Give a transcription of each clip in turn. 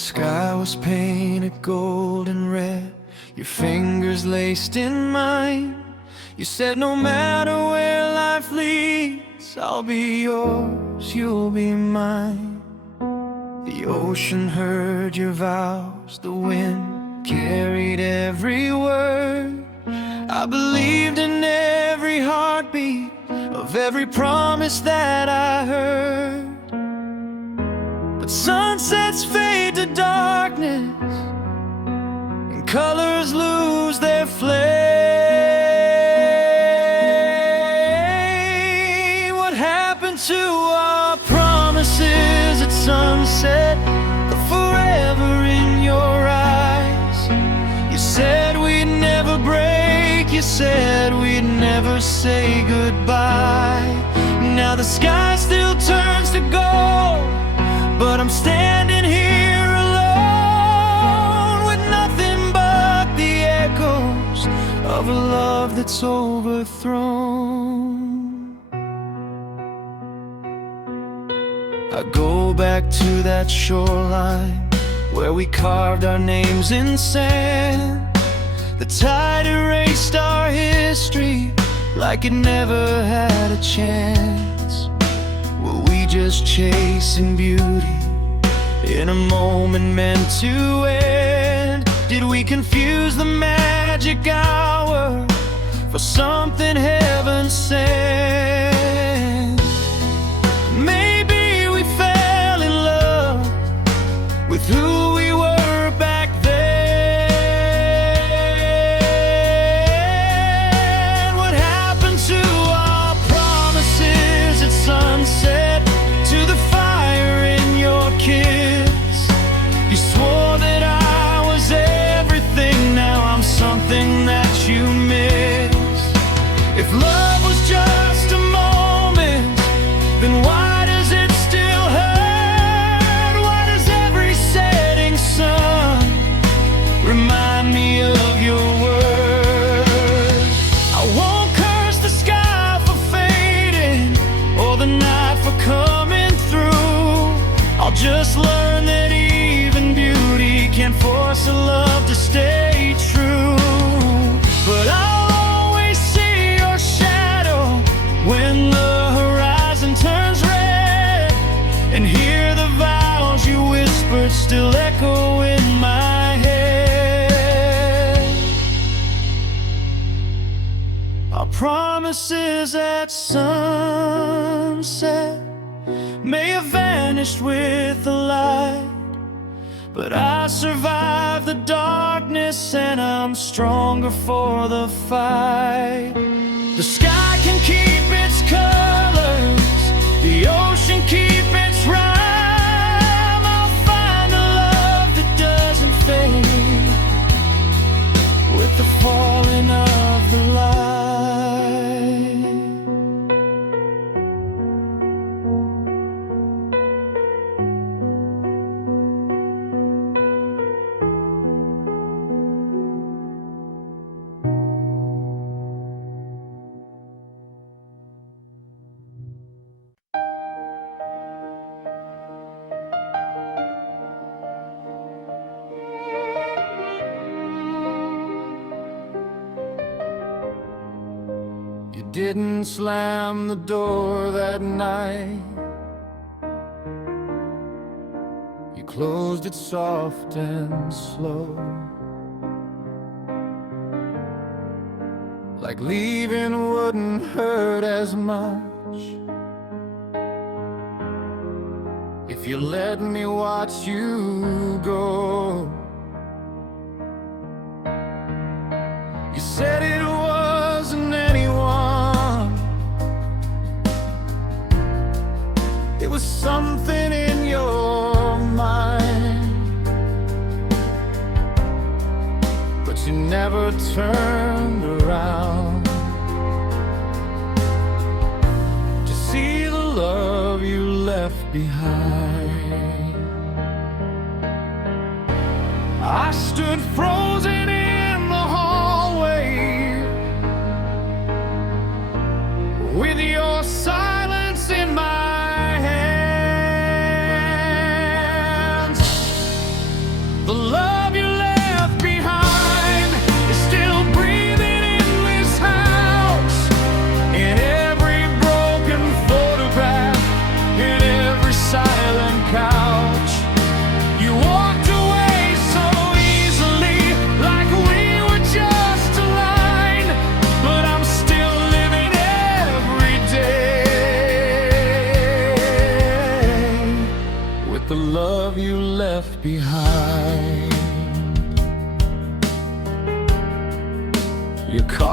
sky was painted gold and red, your fingers laced in mine. You said no matter where life leads, I'll be yours, you'll be mine. The ocean heard your vows, the wind carried every word. I believed in every heartbeat of every promise that I heard. But sunsets fade to darkness and colors lose their flame. What happened to our promises at sunset, but forever in your eyes? You said we'd never break, you said we'd never say goodbye. Now the sky still turns to gold, but I'm standing here alone with nothing but the echoes of a love that's overthrown. I go back to that shoreline where we carved our names in sand. The tide erased our history like it never had a chance. Were we just chasing beauty in a moment meant to end? Did we confuse the magic hour for something heaven sent? Maybe we fell in love with who we were back then. What happened to our promises at sunset, to the fire in your kiss? You swore that I was everything, now I'm something that you miss. If love was just a moment, then why does it still hurt? Why does every setting sun remind me of your words? I won't curse the sky for fading or the night for coming through. I'll just learn that even beauty can't force a love to stay true. But I'll always see your shadow when the horizon turns red, and hear the vows you whispered still echo in my head. Our promises at sunset may have vanished with the light, but I survived the darkness and I'm stronger for the fight. The sky can keep its colors, the ocean keep its rhyme. I'll find a love that doesn't fade with the falling of the light. You didn't slam the door that night, you closed it soft and slow, like leaving wouldn't hurt as much if you let me watch you go. You said it wasn't anyone, it was something in your mind, but you never turned around to see the love you left behind. I stood frozen in the hallway with your silence in my hands.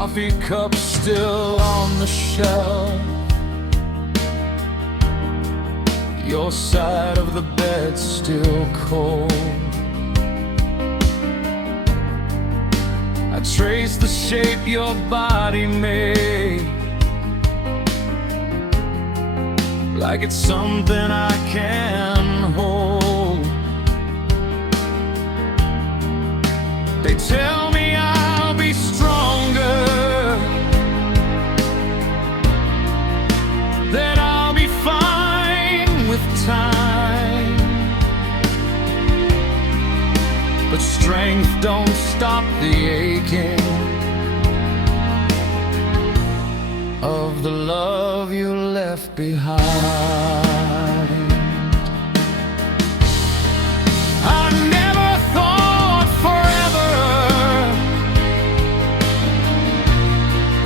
coffee cup still on the shelf, your side of the bed still cold. I trace the shape your body made, like it's something I can hold. They tell me I'll be stronger, that I'll be fine with time, but strength don't stop the aching of the love you left behind. I never thought forever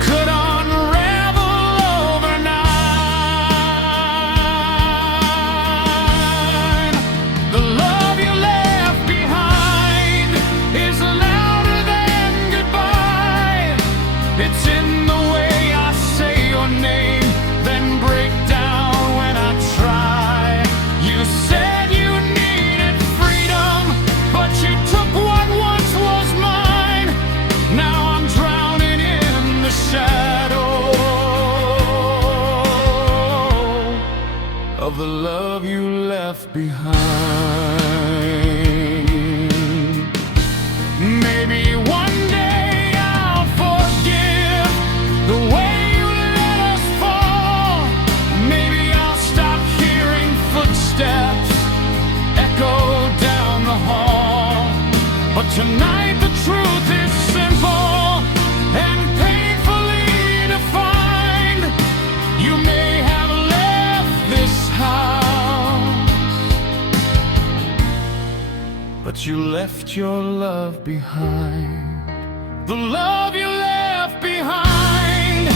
could unravel overnight. The love you left behind is louder than goodbye. It's in the way I say your name, then break down when I try. You said you needed freedom, but you took what once was mine. Now I'm drowning in the shadow of the love you left behind. Maybe one day I'll forgive the way you let us fall. Maybe I'll stop hearing footsteps echo down the hall. But tonight the truth is simple and painfully defined. You may have left this house, but you left your love behind. The love you left behind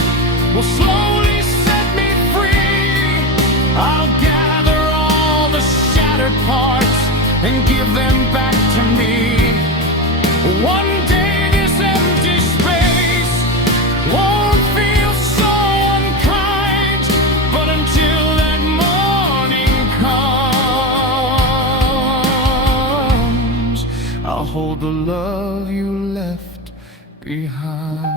will slowly set me free. I'll gather all the shattered parts and give them back to me. One day this empty space won't feel so unkind, but until that morning comes, I'll hold the love you left behind.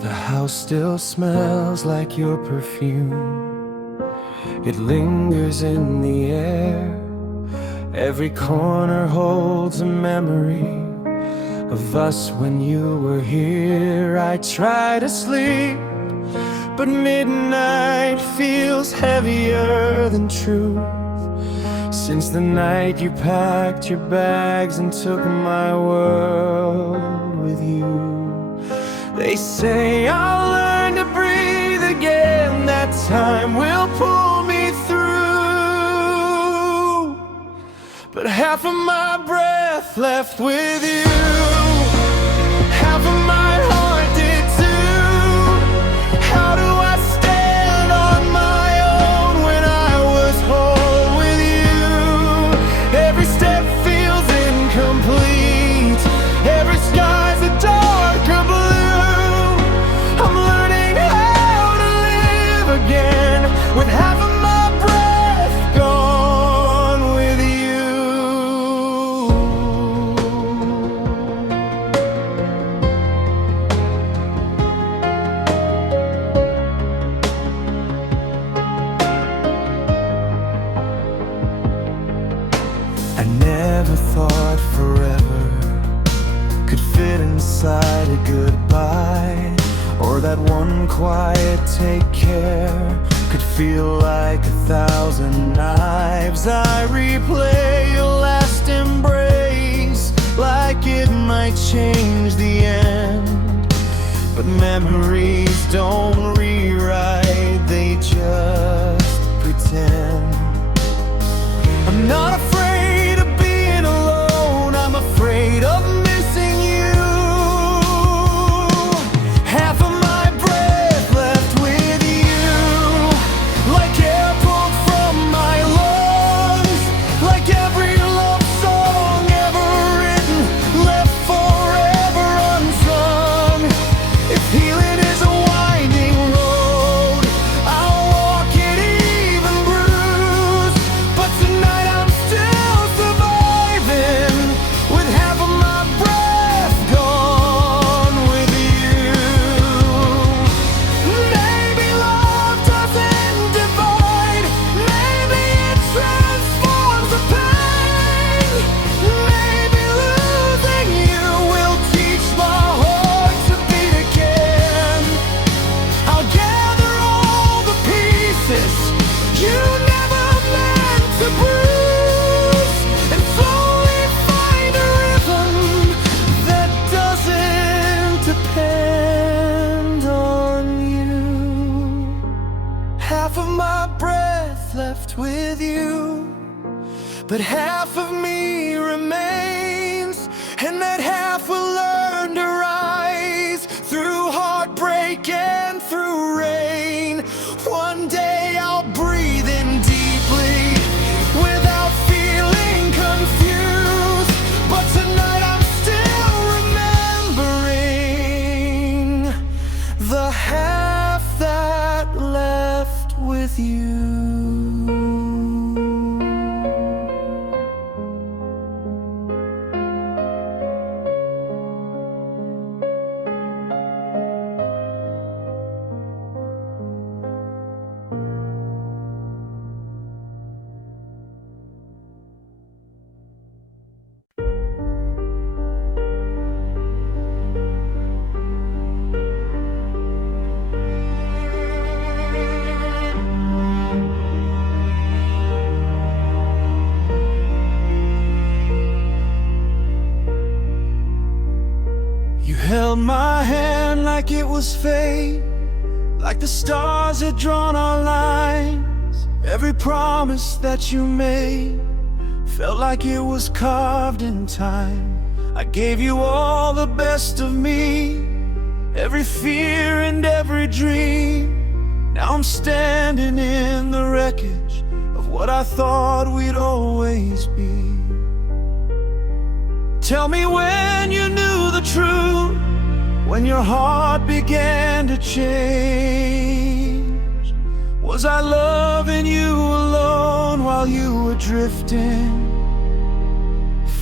The house still smells like your perfume. It lingers in the air. Every corner holds a memory of us when you were here. I try to sleep, but midnight feels heavier than truth. Since the night you packed your bags and took my world with you. They say I'll learn to breathe again, that time will pull me through. But half of my breath left with you, half of my heart did too. How do I stand on my own when I was whole with you? Every step feels incomplete, every sky's a darker blue. I'm learning how to live again with half of my breath gone with you. I never thought forever could fit inside a goodbye, or that one quiet take care could feel like 1,000 knives. I replay your last embrace like it might change the end. memories don't rewrite, they just pretend. I'm not afraid of being alone, I'm afraid of missing you. Half of my breath left with you, like air pulled from my lungs, like every love song ever written, left forever unsung. If healing is a winding road, I'll walk it even bruised. But tonight I'm still surviving, with half of my breath gone with you. Maybe love doesn't divide, maybe it transforms the pain. Maybe losing you will teach my heart to beat again. I'll gather all the pieces you never meant to bruise, and slowly find a rhythm that doesn't depend on you. Half of my breath left with you, but half of me remains, and that half will learn to rise through heartbreak and through rain. One day I'll breathe in deeply without feeling confused, but tonight I'm still remembering the half that left with you. You held my hand like it was fate, like the stars had drawn our lines. Every promise that you made felt like it was carved in time. I gave you all the best of me, every fear and every dream. Now I'm standing in the wreckage of what I thought we'd always be. Tell me when you knew the truth, when your heart began to change. Was I loving you alone while you were drifting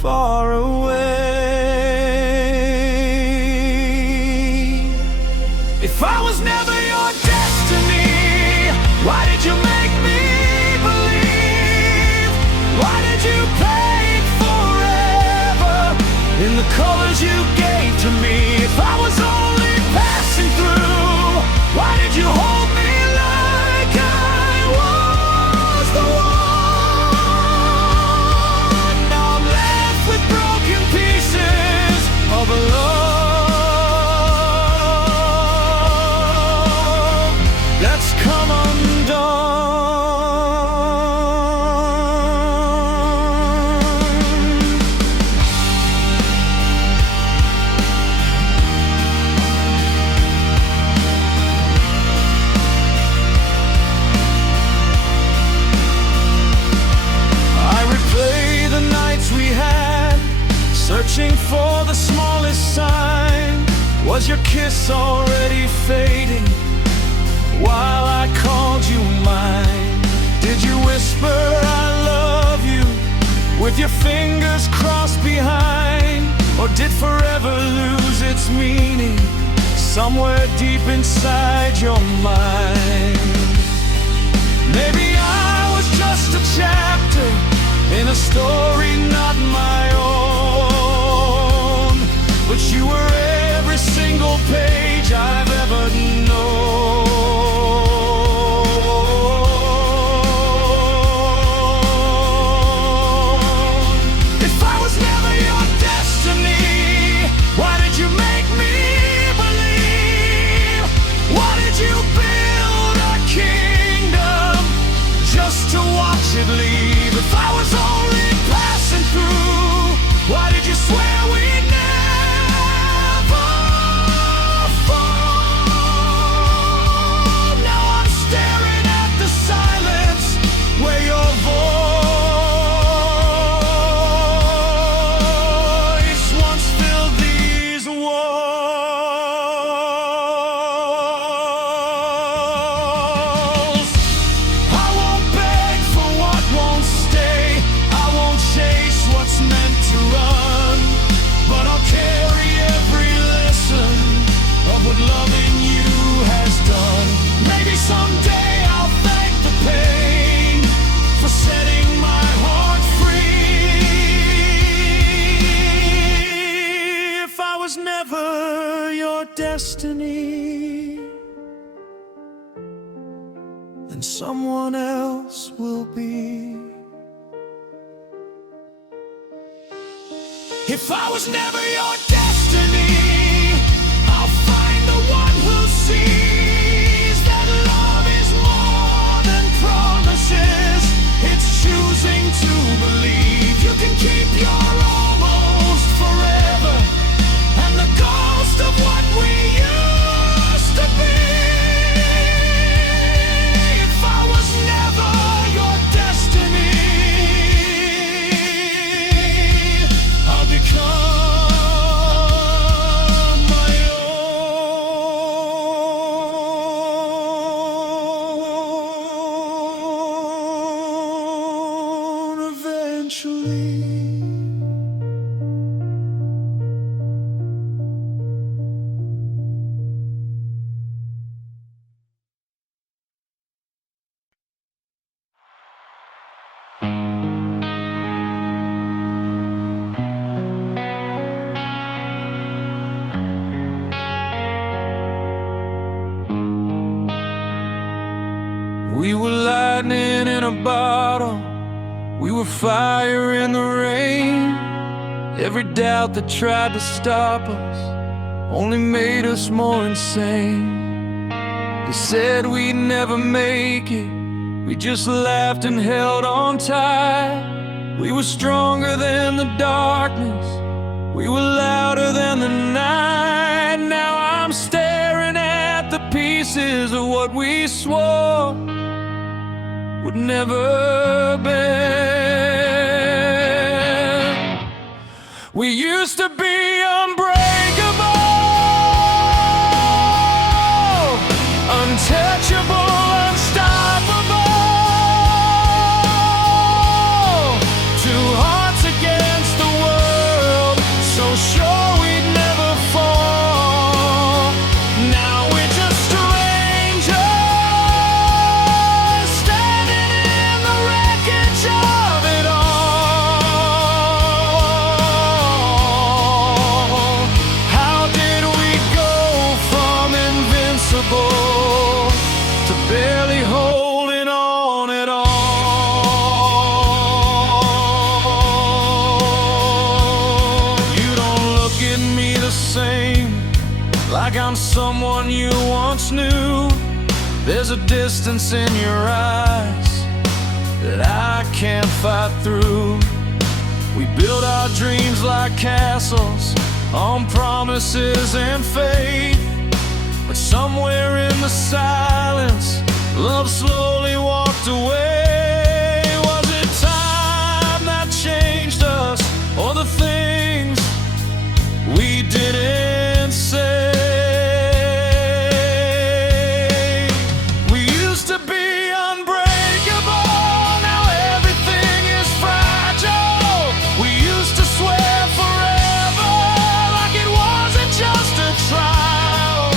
far away? If I was never your destiny, why did you make me believe? Why did you paint forever in the colors you gave to me? If I was only passing through, why did you hold me like I was the one? Now I'm left with broken pieces of a love that's come undone. Searching for the smallest sign. Was your kiss already fading while I called you mine? Did you whisper I love you with your fingers crossed behind? Or did forever lose its meaning somewhere deep inside your mind? Maybe I was just a chapter in a story not my own, but you were every single page I've ever known. If I was never your destiny, why did you make me believe? destiny, then someone else will be. If I was never your destiny, I'll find the one who sees that love is more than promises. It's choosing to believe you can keep your almost forever, and the ghost of what we used to be. If I was never your destiny, I'll become my own eventually. We were lightning in a bottle, we were fire in the rain. Every doubt that tried to stop us only made us more insane. They said we'd never make it, we just laughed and held on tight. We were stronger than the darkness, we were louder than the night. Now I'm staring at the pieces of what we swore would never bend. We used to be unbreakable, untouchable, unstoppable. Two hearts against the world, so sure we'd never fall. Now we're just strangers, standing in the wreckage of it all. How did we go from invincible to barely holding on at all? You don't look at me the same, like I'm someone you once knew. There's a distance in your eyes that I can't fight through. We build our dreams like castles on promises and faith, but somewhere in the silence, love slowly walked away. Was it time that changed us, or the things we didn't say? We used to be unbreakable, now everything is fragile. We used to swear forever, like it wasn't just a trial.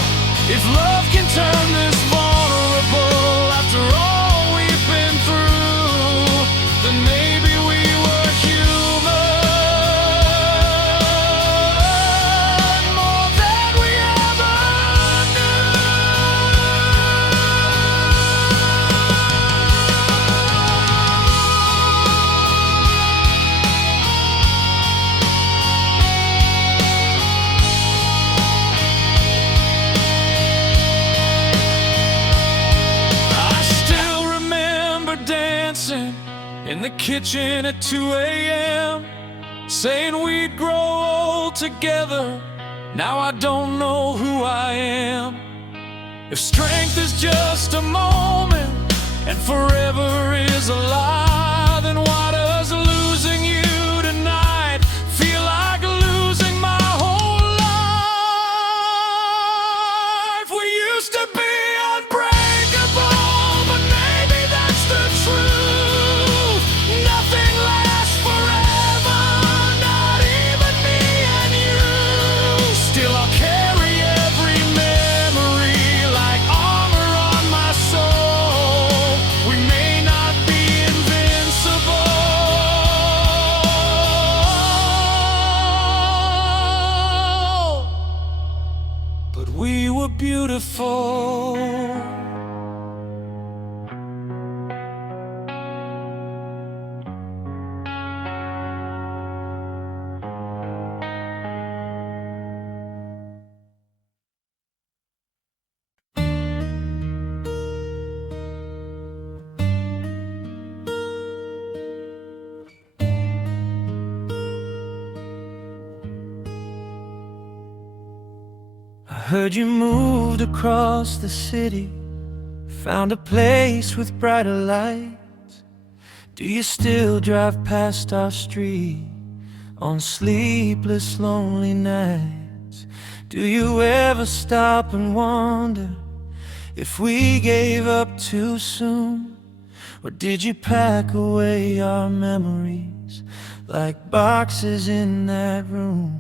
If love can turn this vulnerable after all we've been through, then maybe we were human more than we ever knew. I still remember dancing in the kitchen at 2 a.m., saying we'd grow old together. Now I don't know who I am. If strength is just a moment and forever is a lie, then why does losing you tonight feel like losing my whole life? We used to be unbreakable, but maybe that's the truth. Nothing lasts forever, not even me and you. Still I'll carry every memory like armor on my soul. We may not be invincible, beautiful. I heard you moved across the city, found a place with brighter lights. Do you still drive past our street on sleepless, lonely nights? Do you ever stop and wonder if we gave up too soon? Or did you pack away our memories like boxes in that room?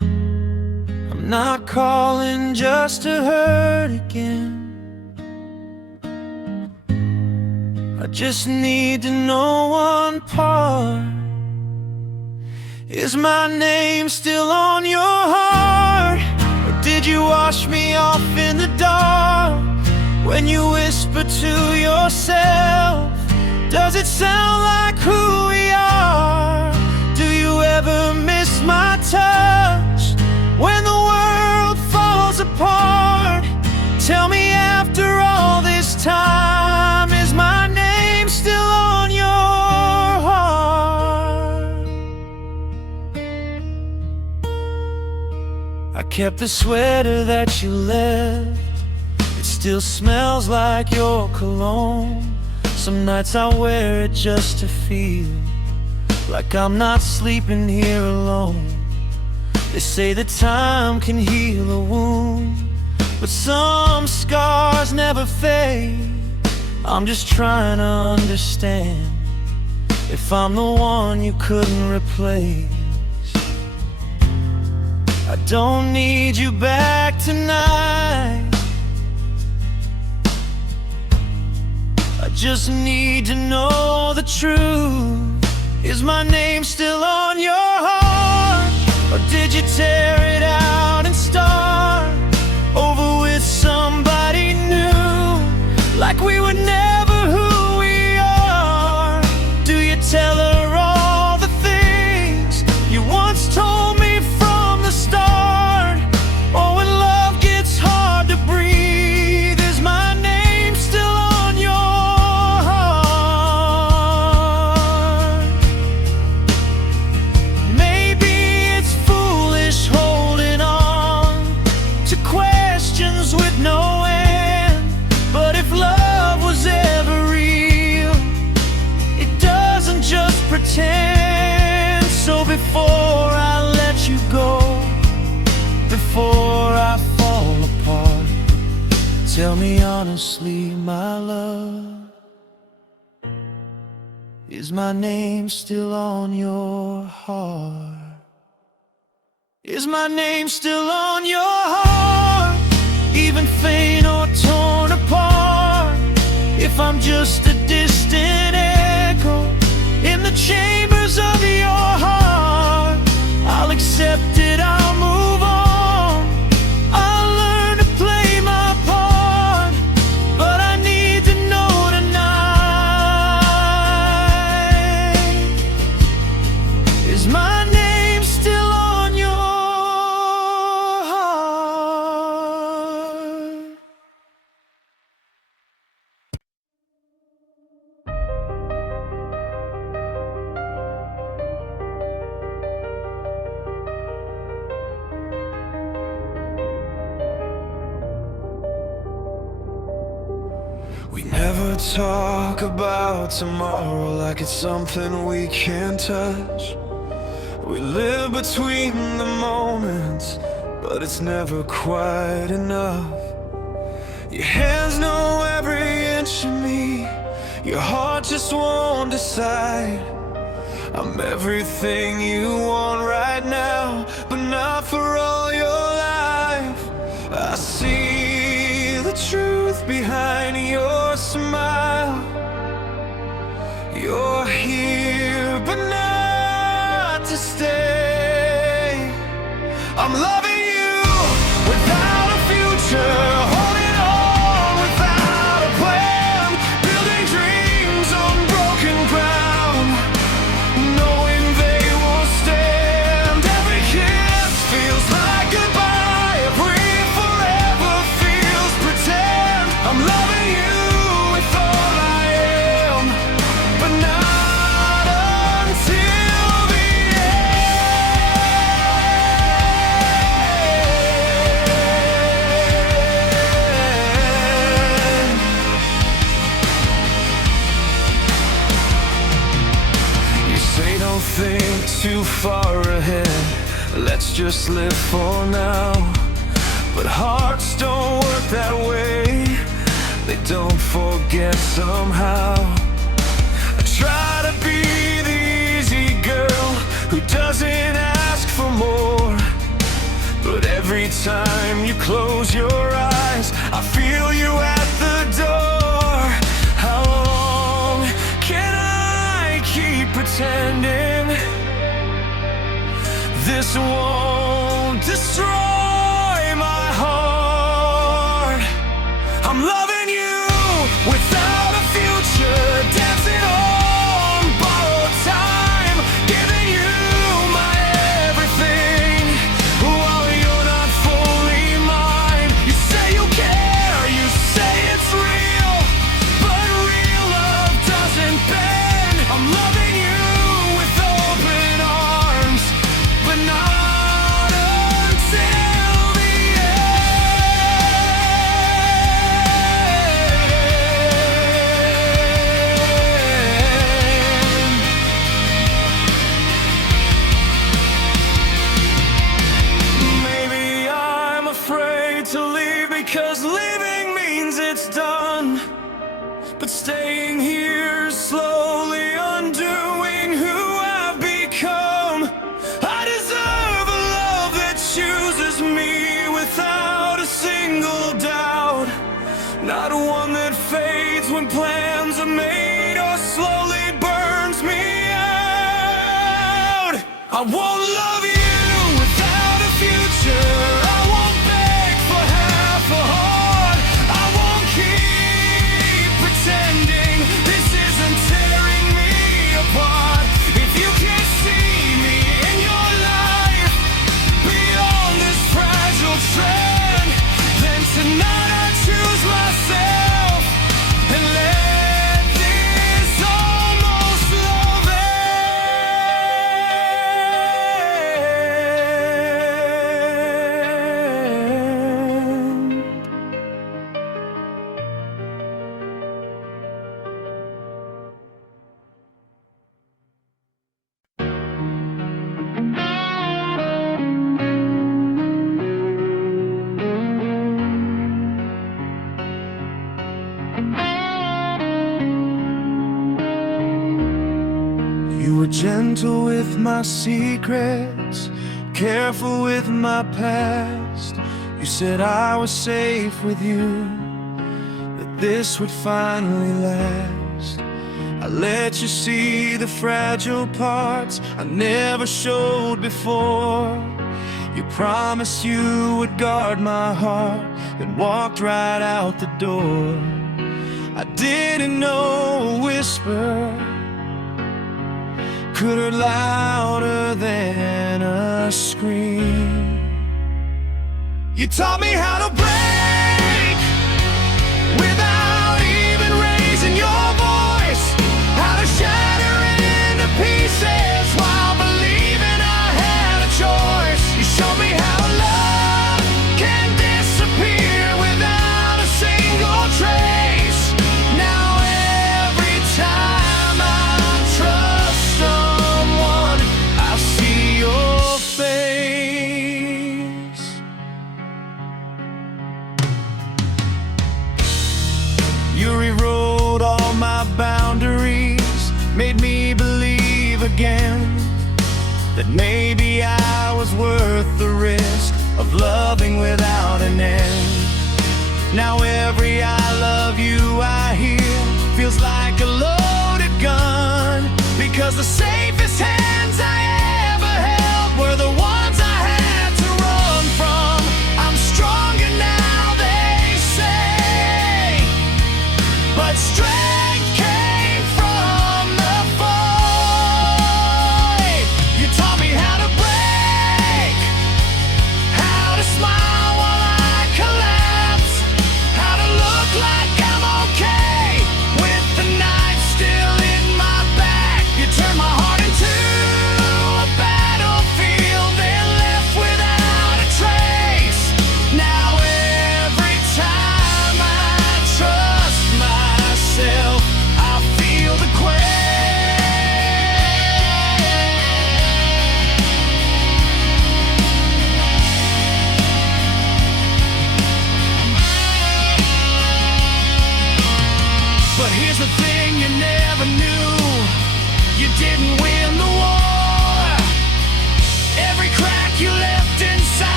I'm not calling just to hurt again. I just need to know one part. Is my name still on your heart? Or did you wash me off in the dark? When you whisper to yourself, does it sound like who we are? Do you ever miss my touch when the world falls apart? Tell me, after all this time, is my name still on your heart? I kept the sweater that you left. It still smells like your cologne. Some nights I wear it just to feel like I'm not sleeping here alone. They say that time can heal a wound, but some scars never fade. I'm just trying to understand if I'm the one you couldn't replace. I don't need you back tonight. I just need to know the truth. Is my name still on your heart? Or did you tear it out and start over with somebody new? Like we were never who we are. Do you tell her all the things you once told me from the start? Or when love gets hard to breathe, is my name still on your heart? Maybe it's foolish holding on to questions with no end, but if love was ever real, it doesn't just pretend. So before I let you go, before I fall apart, tell me honestly, my love, is my name still on your heart? Is my name still on your heart? Even faint or torn apart, if I'm just a distant echo in the chambers of your heart, I'll accept it, I'll move on. I'll learn to play my part, but I need to know tonight, is my name still on your heart? We never talk about tomorrow like it's something we can't touch. We live between the moments, but it's never quite enough. Your hands know every inch of me, your heart just won't decide. I'm everything you want right now, but not for all your life. I see the truth behind your smile. You're here, but not to stay. I'm loving you without a few far ahead. Let's just live for now. But hearts don't work that way. They don't forget somehow. I try to be the easy girl who doesn't ask for more, but every time you close your eyes, I feel you at the door. How long can I keep pretending this won't destroy my heart? I'm loving you without a future, dancing on borrowed time, giving you my everything while you're not fully mine. You say you care, you say it's real, but real love doesn't bend. I'm loving you with open arms, but not until the end. Maybe I'm afraid to leave because leaving means it's done, but staying here is slowly undoing who I've become. I deserve a love that chooses me without a single doubt, not one that fades when plans are made or slowly burns me out. I won't love you without a future. I won't beg for half a heart. I won't keep pretending this isn't tearing me apart. If you can't see me in your life beyond this fragile trend, then tonight I choose myself and let this almost love end. You were gentle with my secrets, careful with my past. You said I was safe with you, that this would finally last. I let you see the fragile parts I never showed before. You promised you would guard my heart, then walked right out the door. I didn't know a whisper could hurt louder than a scream. You taught me how to break without even raising your voice, how to shatter it into pieces while believing I had a choice. You showed me how love can disappear without a single trace. Now every time I trust someone, I see your face. You rewrote all my boundaries, made me believe again that maybe I was worth the risk of loving without an end. Now every I love you I hear feels like a loaded gun, because the safest hands I ever held were the ones I had to run from. I'm stronger now, they say, but strength came from the void. You taught me how to break, how to smile while I collapse, how to look like I'm okay with the knife still in my back. You turned my heart into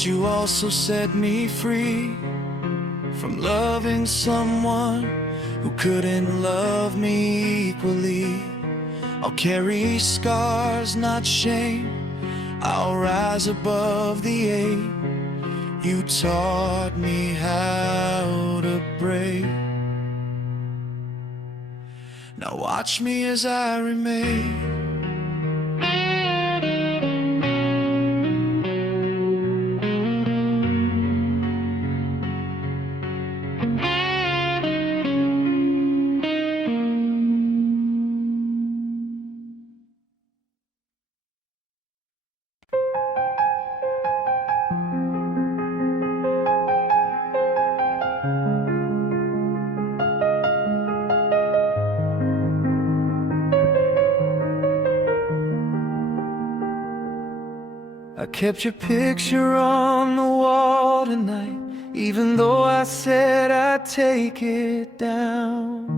but you also set me free from loving someone who couldn't love me equally. I'll carry scars, not shame. I'll rise above the ache. You taught me how to break. Now watch me as I remain. I kept your picture on the wall tonight, even though I said I'd take it down.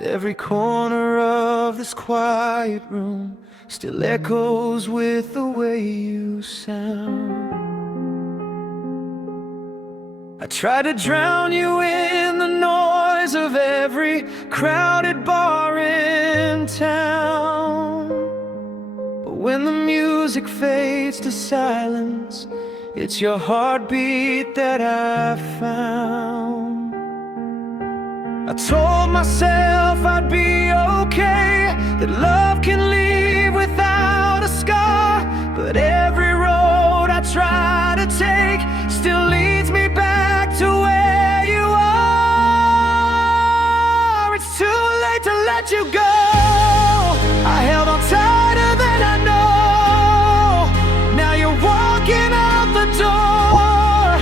Every corner of this quiet room still echoes with the way you sound. I tried to drown you in the noise of every crowded bar in town. When the music fades to silence, it's your heartbeat that I found. I told myself I'd be okay, that love can leave without a scar. But every road I try to take still leads me back to where you are. It's too late to let you go. I held on tighter than I know. Now you're walking out the door,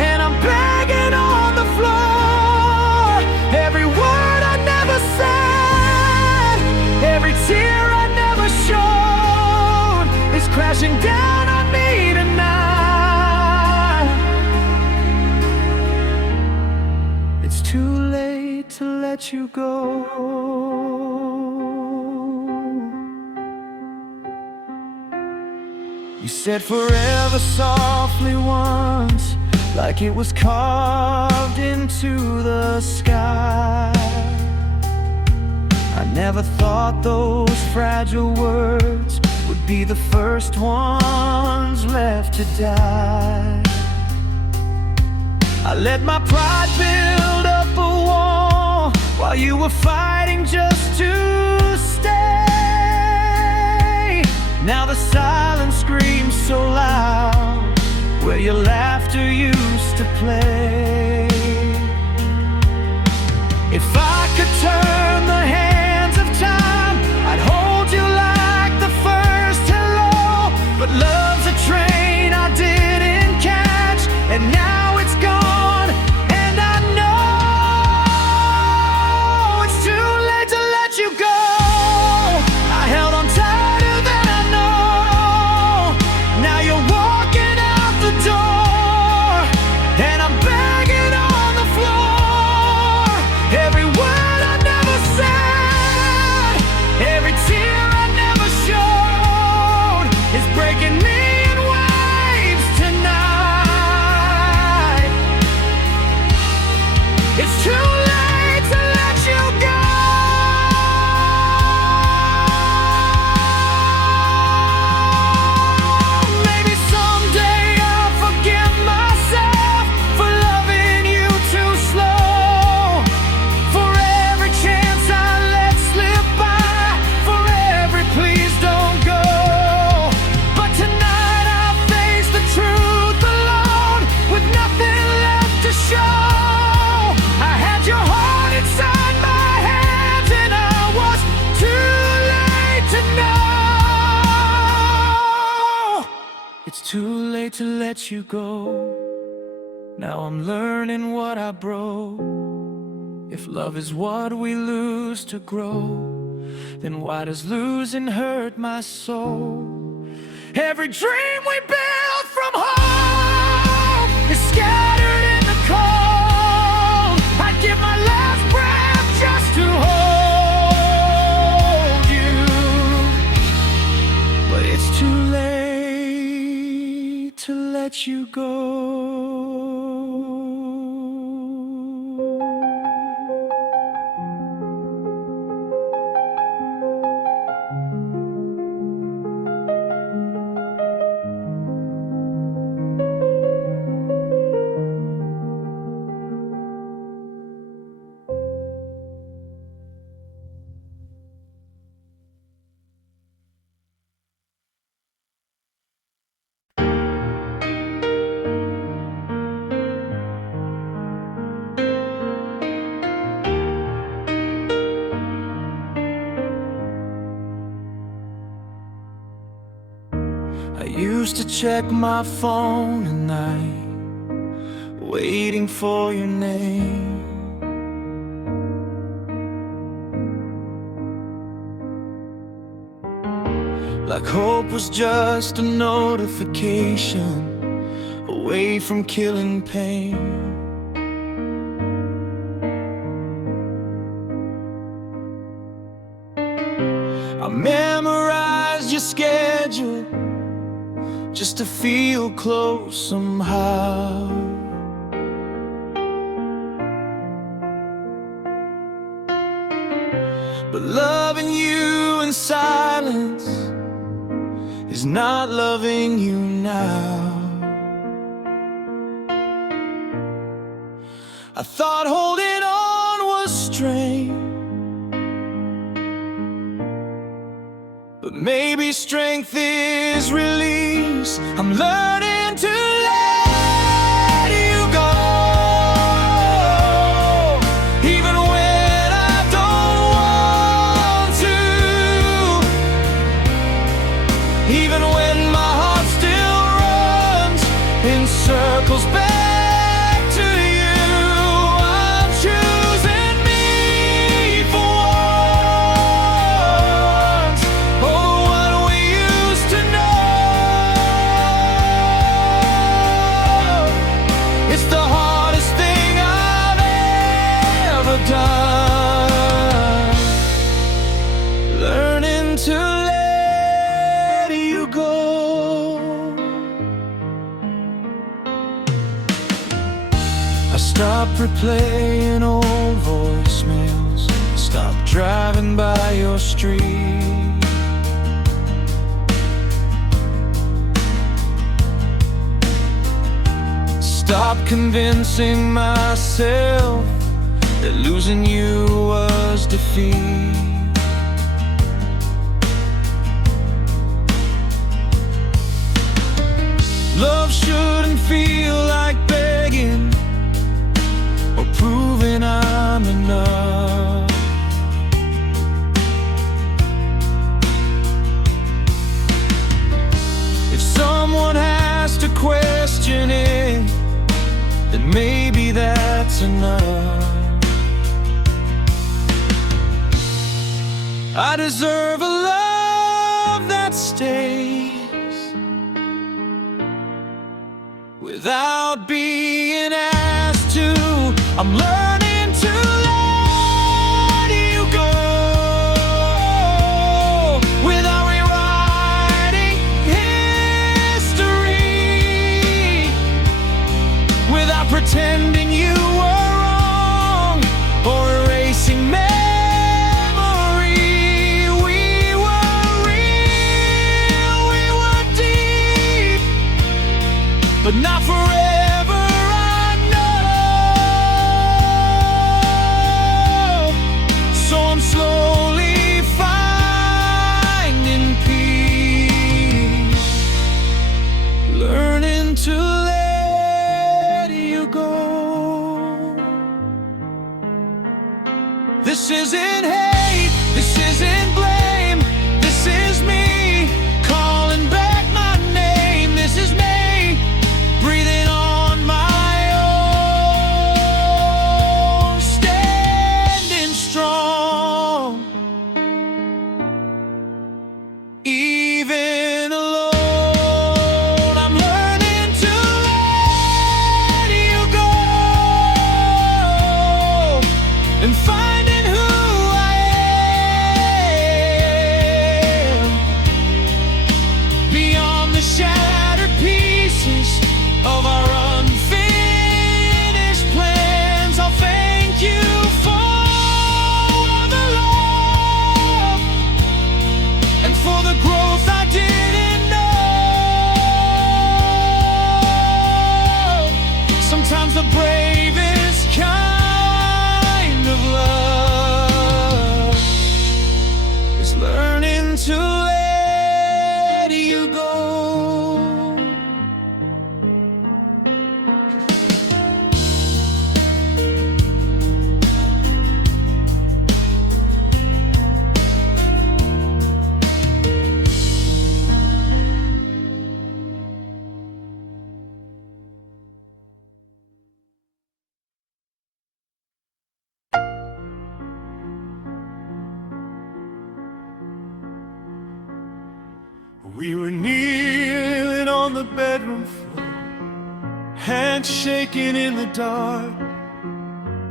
and I'm begging on the floor. Every word I never said, every tear I never showed is crashing down on me tonight. It's too late to let you go. You said forever softly once, like it was carved into the sky. I never thought those fragile words would be the first ones left to die. I let my pride build up a wall while you were fighting just to stay. Now the silence screams so loud where your laughter used to play. If I could turn the hands of time, I'd hold you like the first hello. But love's a train I didn't catch, and now it's gone, and I know it's too late to let you go. I held on tighter than I know. Now you're walking out the door, and I'm begging on the floor. Every word I never said, every tear I never showed is breaking me in waves tonight. It's too late to let you go. Maybe someday I'll forgive myself for loving you too slow. For every chance I let slip by, for every please don't go. But tonight I'll face the truth alone, with nothing left to show. I had your heart inside my hands, and I was too late to know. It's too late to let you go. Now I'm learning what I broke. If love is what we lose to grow, then why does losing hurt my soul? Every dream we built from home is scattered in the cold. I'd give my last breath just to hold you, but it's too late. used to check my phone at night, waiting for your name. Like hope was just a notification away from killing pain. I memorized your schedule just to feel close somehow. But loving you in silence is not loving you now. I thought holding on was strength, but maybe strength is release. I'm learning to let you go, even when I don't want to, even when my heart still runs in circles back to you. I'm choosing me for once. Oh, what we used to know. It's the hardest thing I've ever done, learning to let you go. I stopped replaying old voicemails, stopped driving by your street. Stopped convincing myself that losing you was defeat. Love shouldn't feel like begging or proving I'm enough. If someone has to question it, then maybe that's enough. I deserve a love that stays without being asked to. I'm learning to let you go without rewriting history, without pretending you were wrong or erasing memory. We were real, we were deep, but not forever. I know. So I'm slowly finding peace, learning to let you go. This isn't hate, this isn't blame, this is me calling back my name. This is me breathing on my own, standing strong, even alone. I'm learning to let you go and finding who I We were kneeling on the bedroom floor, hands shaking in the dark,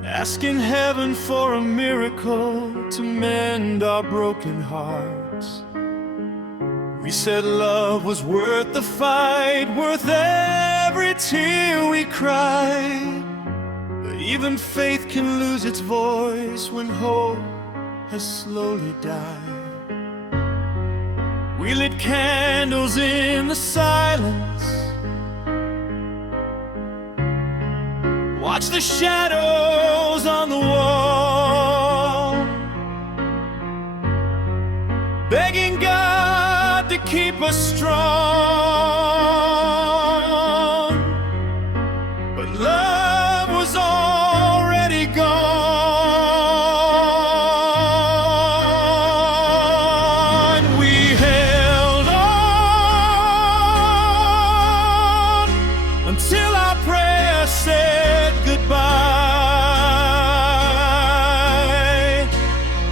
asking heaven for a miracle to mend our broken hearts. We said love was worth the fight, worth every tear we cried. But even faith can lose its voice when hope has slowly died. We lit candles in the silence, watched the shadows on the wall, begging God to keep us strong. But love was already gone. We held on until our prayer said goodbye,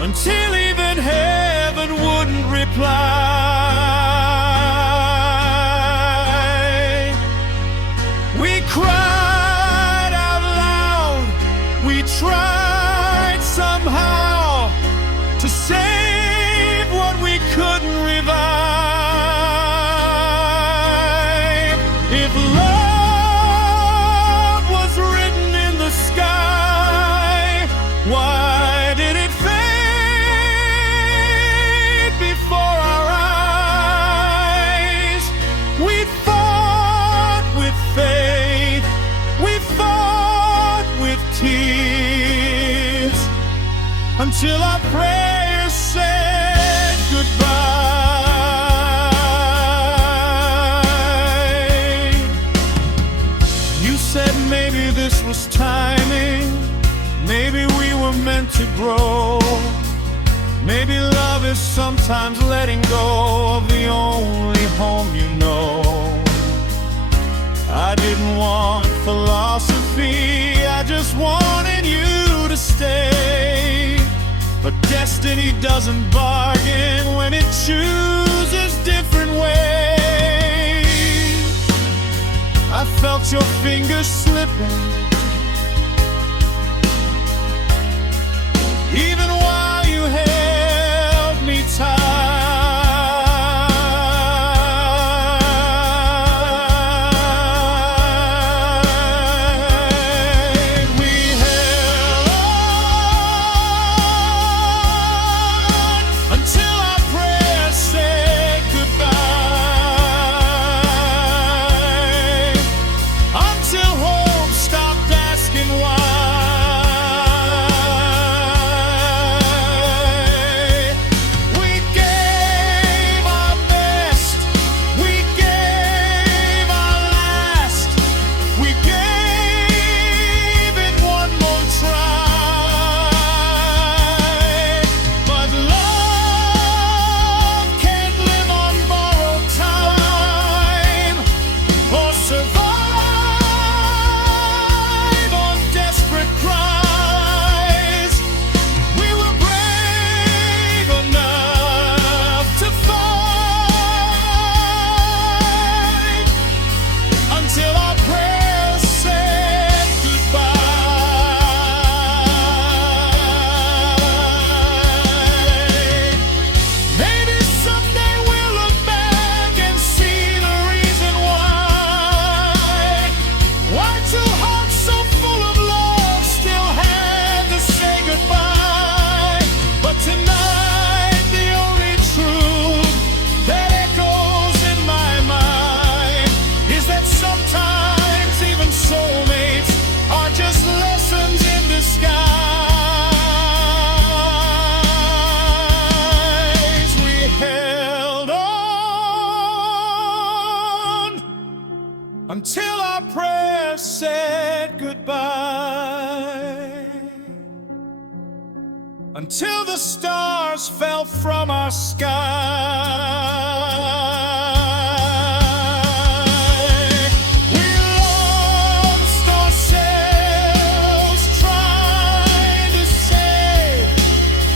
until even heaven wouldn't reply. We cried out loud, we tried somehow to save what we couldn't revive. If love was written in the sky, why did it fade before our eyes? We fought with faith, we fought with tears, until our prayers said goodbye. You said maybe this was timing, maybe we were meant to grow. Maybe love is sometimes letting go of the only home you know. I didn't want philosophy, I just wanted you to stay. But destiny doesn't bargain when it chooses different ways. I felt your fingers slipping, even while you held me tight. We held on until our prayers said goodbye, until hope stopped asking why. We gave our best, we gave our last, we gave it one more try. But love can't live on borrowed time, or survive on desperate cries. We were brave enough to fight until our prayers said goodbye. Maybe someday we'll look back and see the reason why two hearts so full of love still had to say goodbye. But tonight the only truth that echoes in my mind is that sometimes even soulmates are just lessons in disguise. We held on until our prayers said goodbye, until the stars fell from our sky. We lost ourselves trying to save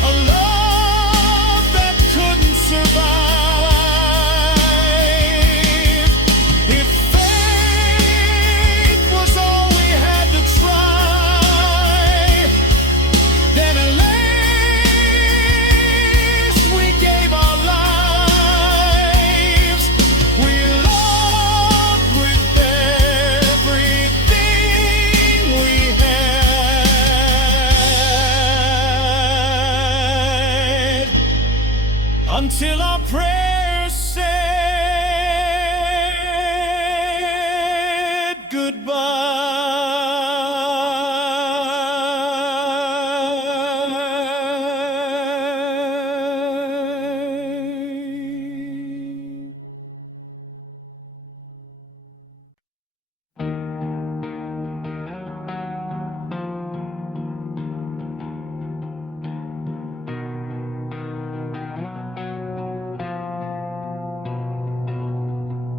a love that couldn't survive. until our prayers said goodbye.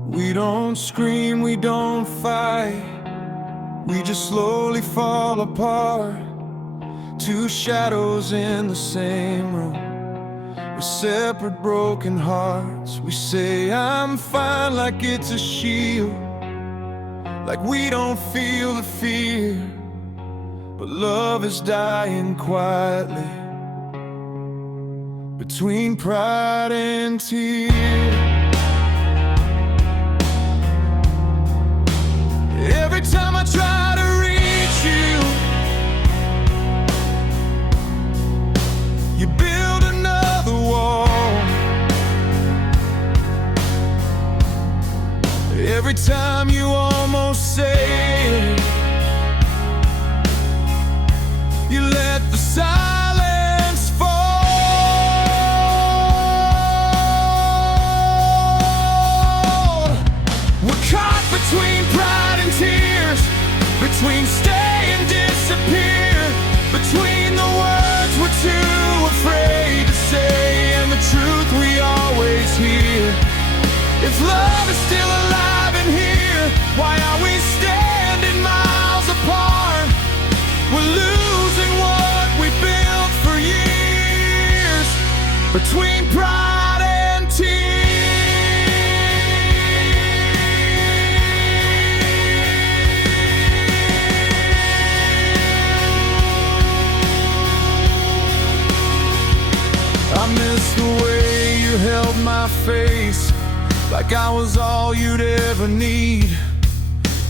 We don't scream, we don't fight, we just slowly fall apart. Two shadows in the same room, with separate broken hearts. We say I'm fine like it's a shield, like we don't feel the fear. But love is dying quietly between pride and tears. Every time I try to reach you, you build another wall. Every time you almost say it, you let the silence fall. We're caught between pride and tears, between stay and disappear, between the words we're too afraid to say and the truth we always hear. If love is still alive in here, why are we standing miles apart? We're losing what we built for years, between pride and tears. I miss the way you held my face, like I was all you'd ever need.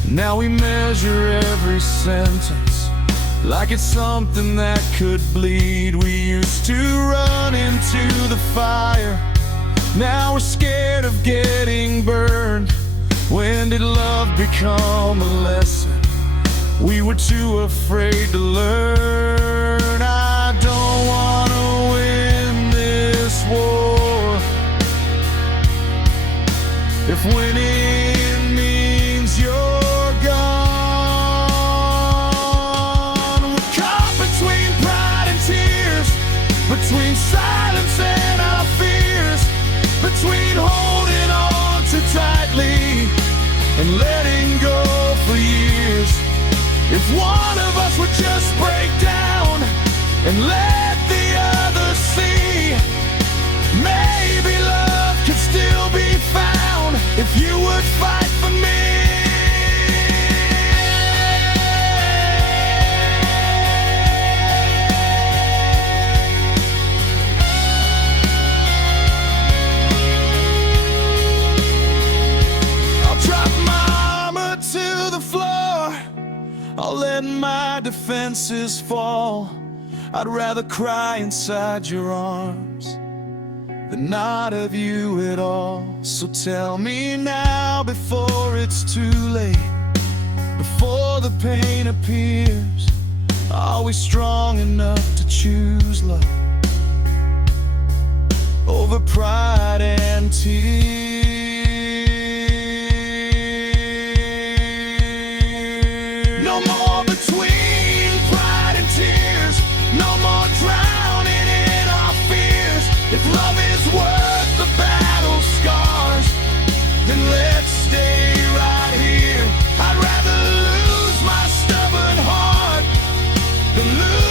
Now we measure every sentence like it's something that could bleed. We used to run into the fire, now we're scared of getting burned. When did love become a lesson we were too afraid to learn? I don't wanna win this war if winning means you're gone. We're caught between pride and tears, between silence and our fears, between holding on too tightly and letting go for years. If one of us would just break down and let the other see, maybe love could still be found if you would fight for me. I'll drop my armor to the floor, I'll let my defenses fall. I'd rather cry inside your arms than not have you at all. So tell me now before it's too late, before the pain appears, are we strong enough to choose love over pride and tears? No more between pride and tears, no more drowning in our fears. If love is worth the battle scars, then let's stay right here. I'd rather lose my stubborn heart than lose